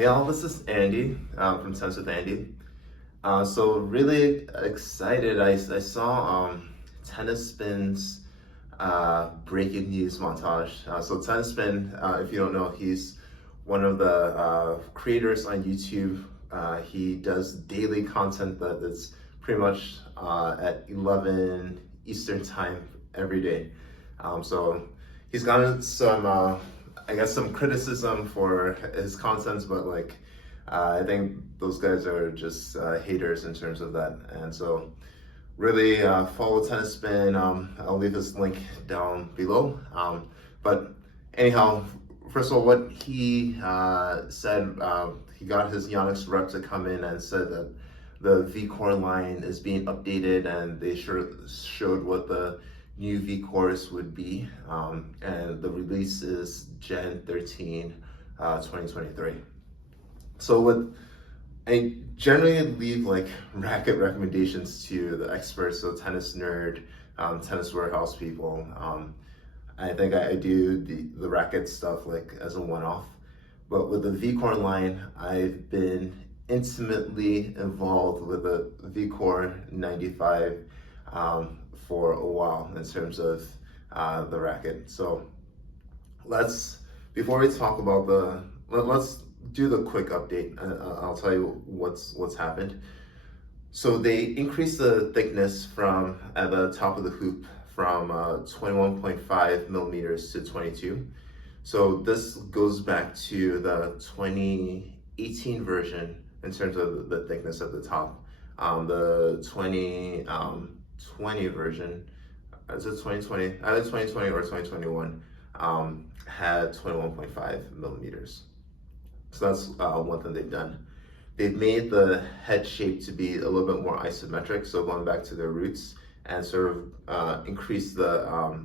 Hey all, this is Andy from Tennis with Andy. So really excited. I saw tennisspin's breaking news montage. So tennisspin, if you don't know, he's one of the creators on YouTube. He does daily content that's pretty much at 11 Eastern time every day. So he's gotten some, I guess, some criticism for his content, but like, I think those guys are just haters in terms of that. And so, really follow Tennisspin. I'll leave his link down below. But anyhow, first of all, what he said, he got his Yonex rep to come in and said that the Vcore line is being updated, and they showed what the new Vcores would be, and the release is Gen 13, 2023. So what I generally leave like racket recommendations to the experts, so Tennis Nerd, Tennis Warehouse people. I think I do the racket stuff like as a one-off, but with the Vcore line, I've been intimately involved with the Vcore 95 for a while in terms of the racket. So before we talk about let's do the quick update. I'll tell you what's happened. So they increased the thickness from at the top of the hoop from 21.5 millimeters to 22. So this goes back to the 2018 version in terms of the thickness at the top. The 2020 version, is it 2020? Either 2020 or 2021 had 21.5 millimeters. So that's one thing they've done. They've made the head shape to be a little bit more isometric, so going back to their roots, and sort of increase the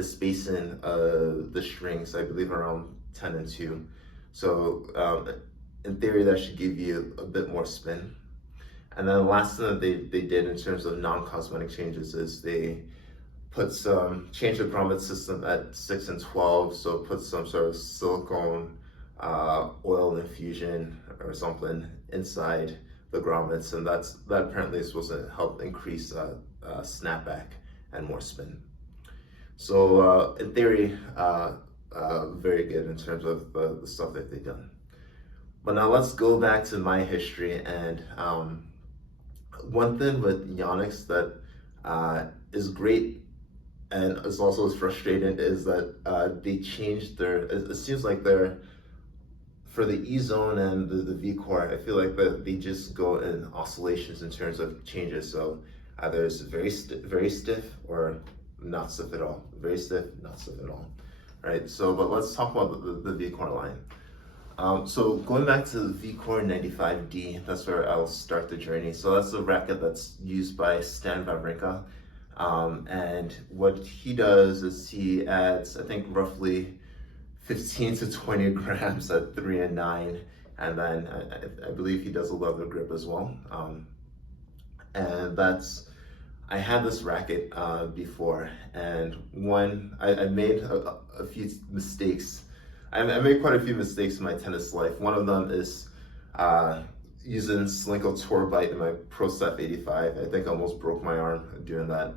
spacing of the strings, I believe around 10 and 2. So in theory, that should give you a bit more spin. And then the last thing that they did in terms of non-cosmetic changes is they changed the grommet system at 6 and 12, so put some sort of silicone oil infusion or something inside the grommets, and that apparently is supposed to help increase snapback and more spin. So in theory, very good in terms of the stuff that they've done. But now let's go back to my history, and one thing with Yonex that is great and is also frustrating is that they changed it seems like they're, for the E-zone and the V-core, I feel like they just go in oscillations in terms of changes. So either it's very stiff or not stiff at all. Very stiff, not stiff at all. Right, so but let's talk about the V-core line. So going back to the Vcore 95D, that's where I'll start the journey. So that's the racket that's used by Stan Wawrinka. And what he does is he adds, I think, roughly 15 to 20 grams at 3 and 9. And then I believe he does a leather grip as well. And I had this racket before, and I made a few mistakes. I made quite a few mistakes in my tennis life. One of them is using Slinko Tour Bite in my Pro Step 85. I think I almost broke my arm doing that.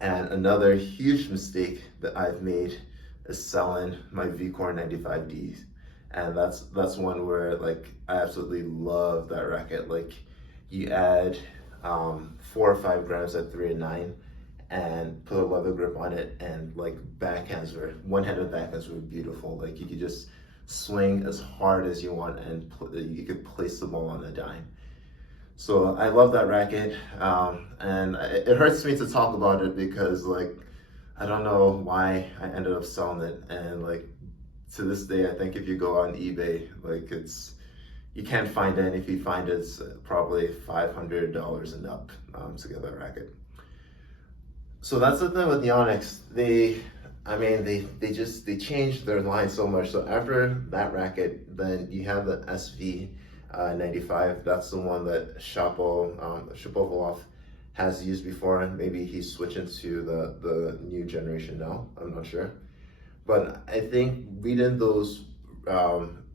And another huge mistake that I've made is selling my Vcore 95Ds. And that's one where like I absolutely love that racket. Like you add 4 or 5 grams at 3 and 9 and put a leather grip on it, and like one-handed backhands were beautiful. Like you could just swing as hard as you want, and you could place the ball on a dime. So I love that racket, and it hurts me to talk about it because like I don't know why I ended up selling it, and like to this day I think if you go on eBay, like you can't find it, and if you find it, it's probably $500 and up to get that racket. So that's the thing with Yonex. They changed their line so much. So after that racket, then you have the SV 95. That's the one that Shapovalov has used before. Maybe he's switching to the new generation now. I'm not sure. But I think reading those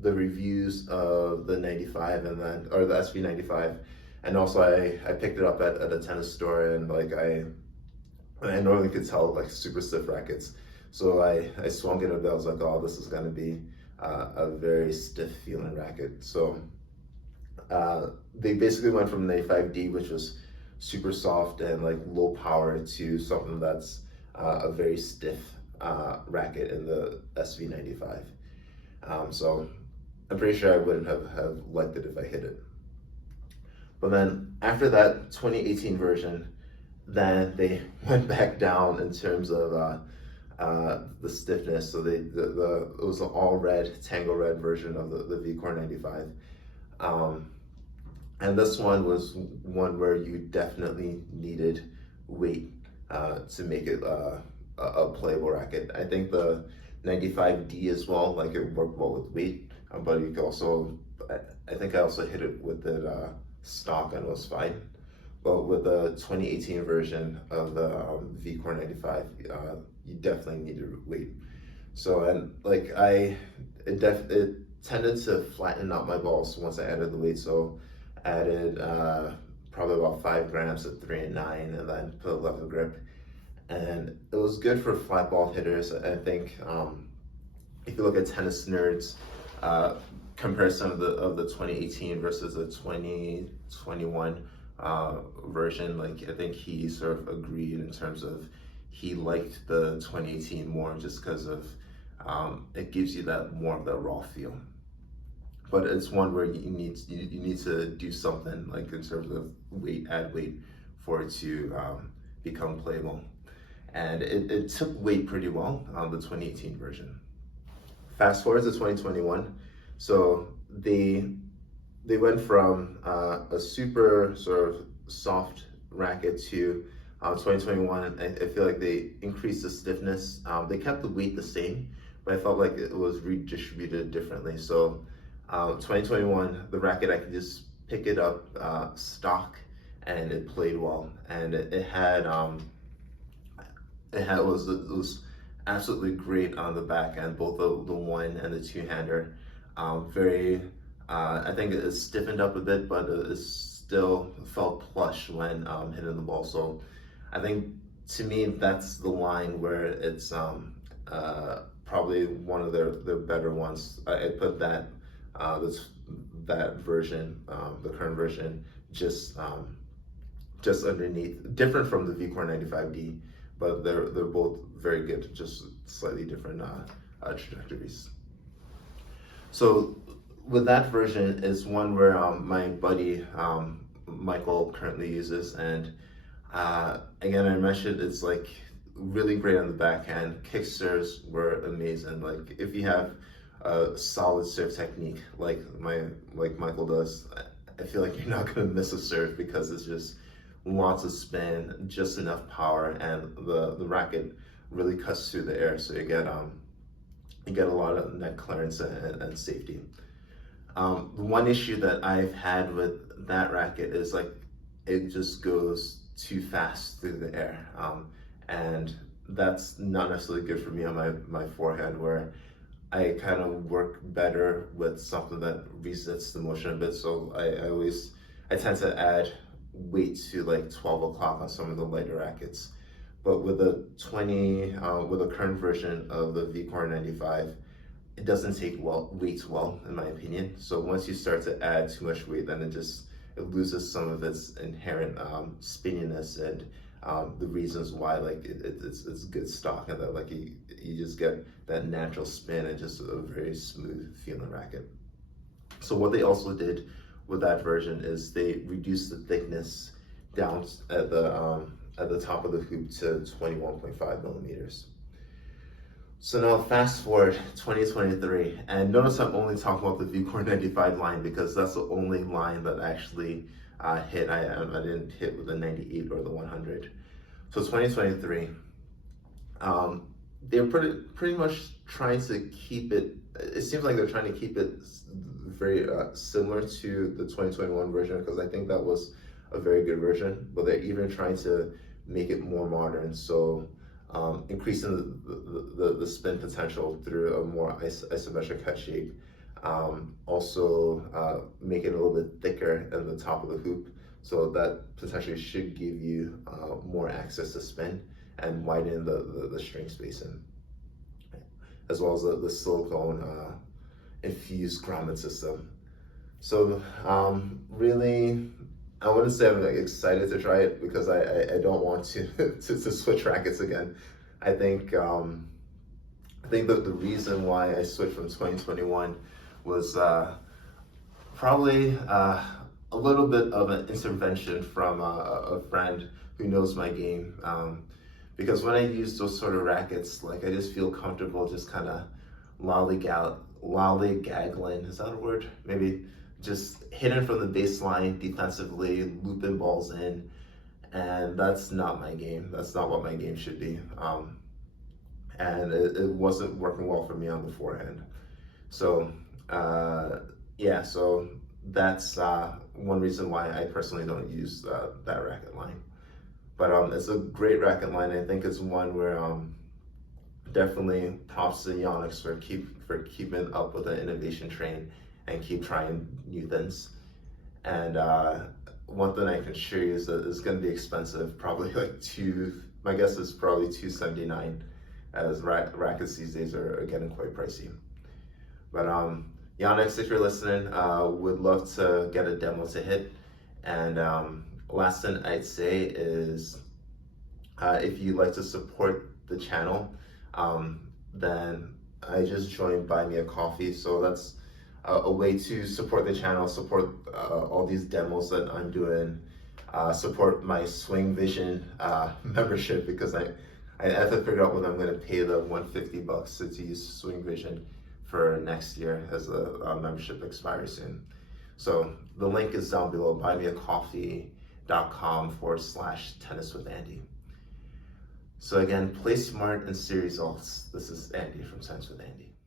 the reviews of the 95 and then, or the SV 95, and also I picked it up at a tennis store, and like I normally could tell like super stiff rackets. So I swung it a bit. I was like, oh, this is gonna be a very stiff feeling racket. So they basically went from 95D, which was super soft and like low power, to something that's a very stiff racket in the SV95. So I'm pretty sure I wouldn't have liked it if I hit it. But then after that 2018 version, then they went back down in terms of the stiffness. So it was an all red, tango red version of the Vcore 95. And this one was one where you definitely needed weight to make it a playable racket. I think the 95D as well, like it worked well with weight, but you could also, I think I also hit it with it stock and it was fine. But with the 2018 version of the Vcore 95, you definitely needed weight. So, and like it tended to flatten out my balls once I added the weight. So added probably about 5 grams at 3 and 9, and then put a leather grip. And it was good for flat ball hitters. I think if you look at Tennis Nerd's comparison of the 2018 versus the 2021 version, like I think he sort of agreed in terms of he liked the 2018 more just because of it gives you that more of that raw feel. But it's one where you need to do something like in terms of weight, add weight for it to become playable. And it took weight pretty well on the 2018 version. Fast forward to 2021, so they went from a super sort of soft racket to 2021. I feel like they increased the stiffness. They kept the weight the same, but I felt like it was redistributed differently. So 2021, the racket, I could just pick it up stock, and it played well, and it was absolutely great on the back end, both the one and the two-hander. I think it stiffened up a bit, but it still felt plush when hitting the ball. So I think to me that's the line where it's probably one of their better ones. I put that that version, the current version, just underneath, different from the Vcore 95D, but they're both very good, just slightly different trajectories. So with that version is one where my buddy Michael currently uses, and again, I mentioned it's like really great on the backhand. Kick serves were amazing. Like if you have a solid serve technique like Michael does, I feel like you're not gonna miss a serve because it's just lots of spin, just enough power, and the racket really cuts through the air, so you get a lot of net clearance and safety. The one issue that I've had with that racket is like it just goes too fast through the air, and that's not necessarily good for me on my forehand, where I kind of work better with something that resets the motion a bit. So I tend to add weight to like 12 o'clock on some of the lighter rackets. But with the current version of the Vcore 95, it doesn't take weights well, in my opinion. So once you start to add too much weight, then it loses some of its inherent spinniness and the reasons why like it's good stock, and that like you just get that natural spin and just a very smooth feeling racket. So what they also did with that version is they reduced the thickness down at the top of the hoop to 21.5 millimeters. So now fast forward 2023, and notice I'm only talking about the Vcore 95 line because that's the only line that actually hit. I didn't hit with the 98 or the 100. So 2023, they're pretty much trying to keep it. It seems like they're trying to keep it very similar to the 2021 version, because I think that was a very good version. But they're even trying to make it more modern. So increasing the spin potential through a more isometric head shape. Also make it a little bit thicker in the top of the hoop, so that potentially should give you more access to spin and widen the string spacing, as well as the silicone infused grommet system. So really, I wouldn't say I'm like excited to try it, because I don't want to switch rackets again. I think that the reason why I switched from 2021 was probably a little bit of an intervention from a friend who knows my game. Because when I use those sort of rackets, like, I just feel comfortable just kind of lollygaggling, is that a word? Maybe just hitting from the baseline defensively, looping balls in, and that's not my game. That's not what my game should be. And it wasn't working well for me on the forehand. So yeah, so that's one reason why I personally don't use that racket line. But it's a great racket line. I think it's one where definitely props to Yonex for keeping up with the innovation train and keep trying new things. And one thing I can assure you is that it's going to be expensive, probably like my guess is probably $279, as rackets these days are getting quite pricey. But Yonex, if you're listening, would love to get a demo to hit. And last thing I'd say is, if you'd like to support the channel, then I just joined Buy Me a Coffee. So that's a way to support the channel, support all these demos that I'm doing, support my Swing Vision membership, because I have to figure out whether I'm going to pay the $150 to use Swing Vision for next year, as the membership expires soon. So the link is down below, buymeacoffee.com/tenniswithandy. So again, play smart and see results. This is Andy from Tennis with Andy.